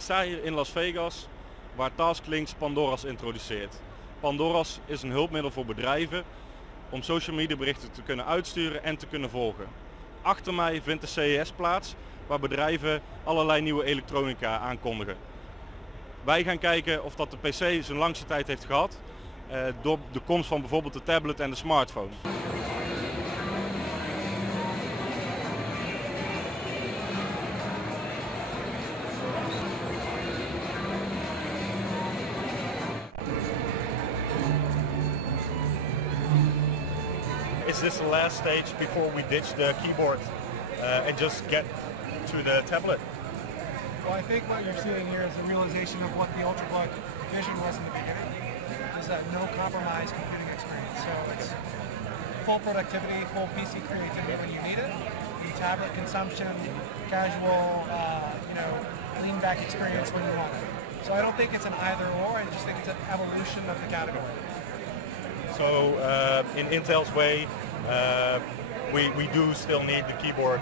Ik sta hier in Las Vegas, waar Tasclinx Pandora's introduceert. Pandora's is een hulpmiddel voor bedrijven om social media berichten te kunnen uitsturen en te kunnen volgen. Achter mij vindt de CES plaats, waar bedrijven allerlei nieuwe elektronica aankondigen. Wij gaan kijken of dat de PC zijn langste tijd heeft gehad door de komst van bijvoorbeeld de tablet en de smartphone. Is this the last stage before we ditch the keyboard and just get to the tablet? Well, I think what you're seeing here is a realization of what the Ultrabook vision was in the beginning, is that no compromise computing experience. So it's full productivity, full PC creativity when you need it, the tablet consumption, casual, lean back experience when you want it. So I don't think it's an either or, I just think it's an evolution of the category. So in Intel's way, we do still need the keyboard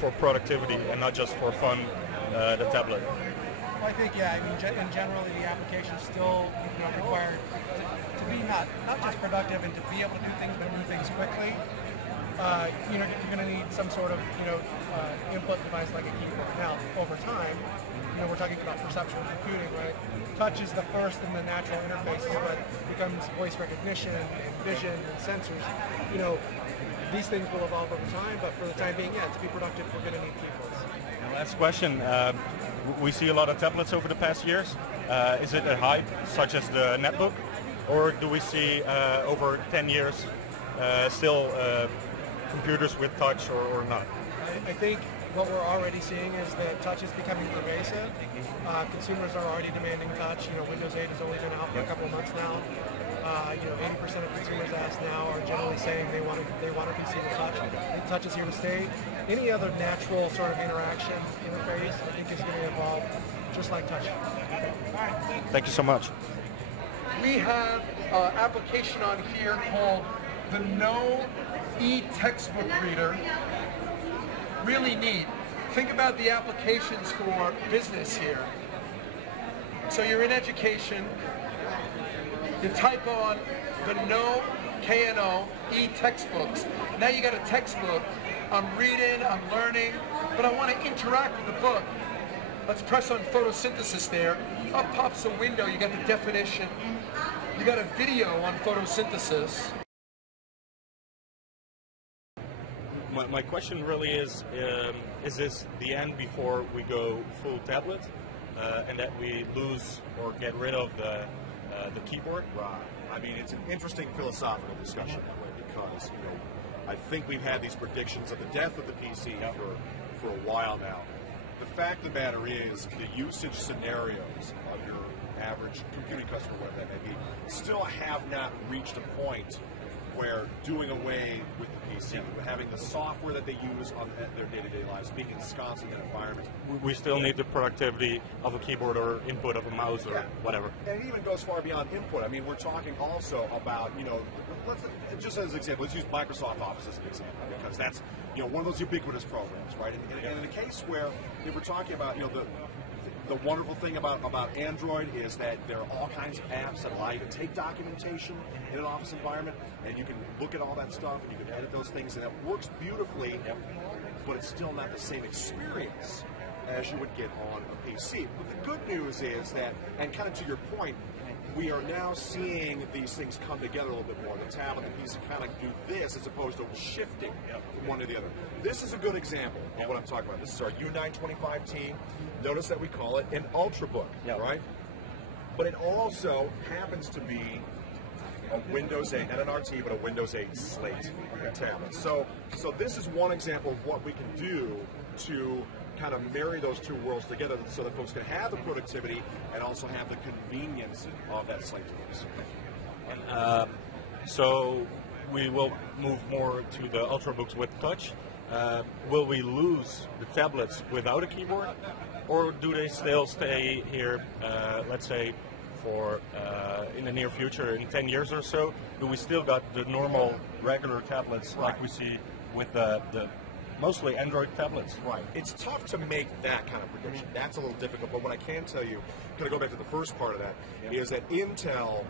for productivity and not just for fun, the tablet. Well, I think, yeah, I mean, in general, the application is still required to be not just productive and to be able to do things, but do things quickly. You're going to need some sort of input device like a keyboard. Now, over time, we're talking about perceptual computing, right? Touch is the first in the natural interfaces, but becomes voice recognition and vision and sensors. These things will evolve over time, but for the time being, yeah, to be productive, we're going to need keyboards. And last question. We see a lot of tablets over the past years. Is it a hype, such as the netbook? Or do we see over 10 years still computers with touch or not? I think what we're already seeing is that touch is becoming pervasive. Consumers are already demanding touch. Windows 8 has only been out for a couple of months now. 80% of consumers asked now are generally saying they want a PC with touch. I think touch is here to stay. Any other natural sort of interaction interface, I think, is going to evolve just like touch. All right, thank you so much. We have an application on here called the No e-Textbook Reader. Really neat. Think about the applications for business here. So you're in education, you type on the No, K-N-O, e-textbooks. Now you got a textbook. I'm reading, I'm learning, but I want to interact with the book. Let's press on photosynthesis there. Up pops a window, you got the definition. You got a video on photosynthesis. My question really is this the end before we go full tablet and that we lose or get rid of the keyboard? Right. I mean, it's an interesting philosophical discussion that way because, I think we've had these predictions of the death of the PC for a while now. The fact of the matter is the usage scenarios of your average computing customer, whatever that may be, still have not reached a point where doing away with the PC, having the software that they use on their day-to-day lives, being ensconced in that environment. We still need the productivity of a keyboard or input of a mouse or whatever. And it even goes far beyond input. I mean, we're talking also about, just as an example, let's use Microsoft Office as an example, because that's, one of those ubiquitous programs, right? And in a case where, if we're talking about, the wonderful thing about Android is that there are all kinds of apps that allow you to take documentation in an office environment, and you can look at all that stuff, and you can edit those things, and it works beautifully, but it's still not the same experience as you would get on a PC. But the good news is that, and kind of to your point, we are now seeing these things come together a little bit more. The tablet and the PC kind of do this as opposed to shifting from one to the other. This is a good example of what I'm talking about. This is our U925T. Notice that we call it an Ultrabook, right? But it also happens to be a Windows 8, not an RT, but a Windows 8 slate tablet. So this is one example of what we can do to kind of marry those two worlds together so that folks can have the productivity and also have the convenience of that slate device. So we will move more to the Ultrabooks with touch. Will we lose the tablets without a keyboard? Or do they still stay here, let's say, for in the near future, in 10 years or so? Do we still got the normal, regular tablets like we see with the mostly Android tablets. Right. It's tough to make that kind of prediction. That's a little difficult. But what I can tell you, going to go back to the first part of that, is that Intel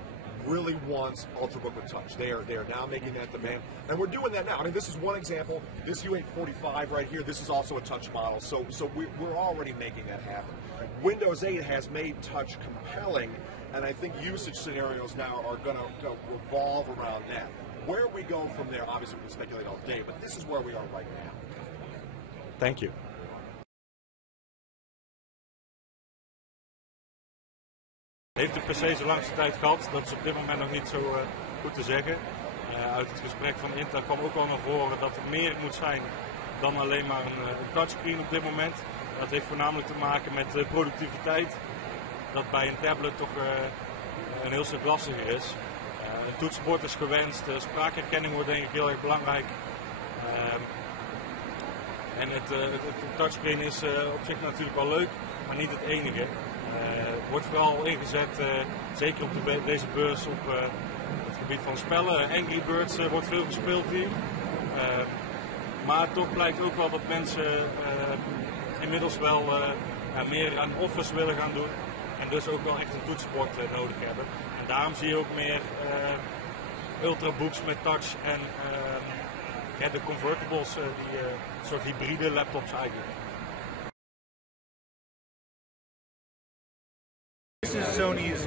really wants Ultrabook with touch. They are now making that demand, and we're doing that now. I mean, this is one example. This U845 right here, this is also a touch model, so we're already making that happen. Windows 8 has made touch compelling, and I think usage scenarios now are going to revolve around that. Where we go from there, obviously we can speculate all day, but this is where we are right now. Thank you. Heeft de PC zo langste tijd gehad? Dat is op dit moment nog niet zo goed te zeggen. Uit het gesprek van Intel kwam ook al naar voren dat er meer moet zijn dan alleen maar een touchscreen op dit moment. Dat heeft voornamelijk te maken met productiviteit. Dat bij een tablet toch een heel stuk lastiger is. Een toetsenbord is gewenst, spraakherkenning wordt denk ik heel erg belangrijk. En het touchscreen is op zich natuurlijk wel leuk, maar niet het enige. Wordt vooral ingezet, zeker op deze beurs, op het gebied van spellen. Angry Birds wordt veel gespeeld hier. Maar toch blijkt ook wel dat mensen inmiddels wel meer aan Office willen gaan doen. En dus ook wel echt een toetsenbord nodig hebben. En daarom zie je ook meer ultrabooks met touch en de convertibles, die soort hybride laptops eigenlijk. This is Sony's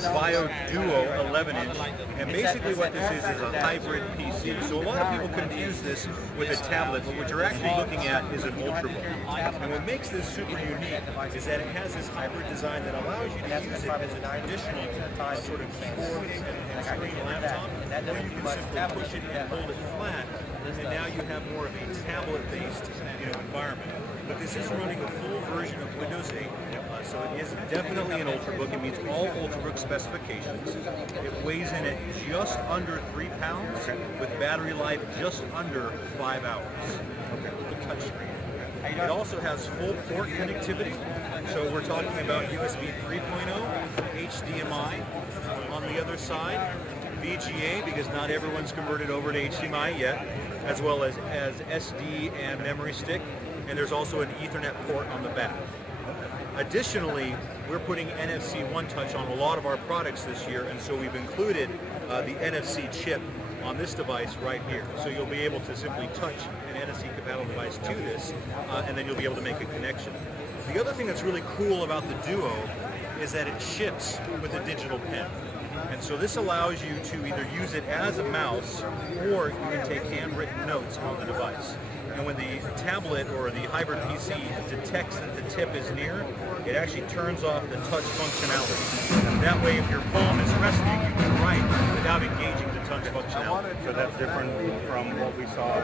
Vio Duo 11-inch, and basically what this is a hybrid PC. So a lot of people confuse this with a tablet, but what you're actually looking at is an Ultrabook. And what makes this super unique is that it has this hybrid design that allows you to use it as a traditional sort of keyboard and screen laptop, or you can simply push it and hold it flat, and now you have more of a tablet-based environment. But this is running a full version of Windows 8. So it is definitely an Ultrabook. It meets all Ultrabook specifications. It weighs in at just under 3 pounds with battery life just under 5 hours. Touchscreen. It also has full port connectivity. So we're talking about USB 3.0, HDMI on the other side, VGA because not everyone's converted over to HDMI yet, as well as SD and memory stick. And there's also an Ethernet port on the back. Additionally, we're putting NFC One Touch on a lot of our products this year, and so we've included the NFC chip on this device right here. So you'll be able to simply touch an NFC compatible device to this, and then you'll be able to make a connection. The other thing that's really cool about the Duo is that it ships with a digital pen. And so this allows you to either use it as a mouse, or you can take handwritten notes on the device. And when the tablet or the hybrid PC detects that the tip is near, it actually turns off the touch functionality. That way, if your palm is resting, you can write without engaging the touch functionality. So that's different from what we saw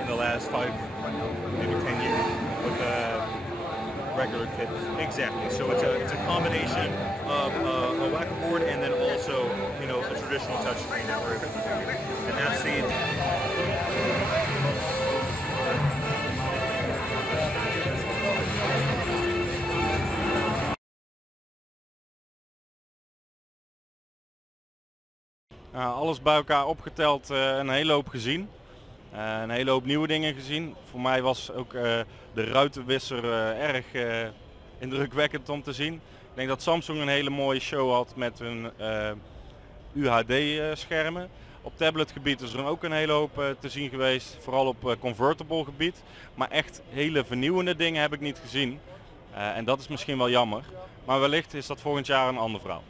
in the last 5, maybe 10 years with regular kits. Exactly. So it's a combination of a wacko board and then also a traditional touchscreen network. And that's the alles bij elkaar opgeteld, een hele hoop gezien. Een hele hoop nieuwe dingen gezien. Voor mij was ook de ruitenwisser erg indrukwekkend om te zien. Ik denk dat Samsung een hele mooie show had met hun UHD schermen. Op tabletgebied is er ook een hele hoop te zien geweest, vooral op convertible gebied. Maar echt hele vernieuwende dingen heb ik niet gezien. En dat is misschien wel jammer. Maar wellicht is dat volgend jaar een ander verhaal.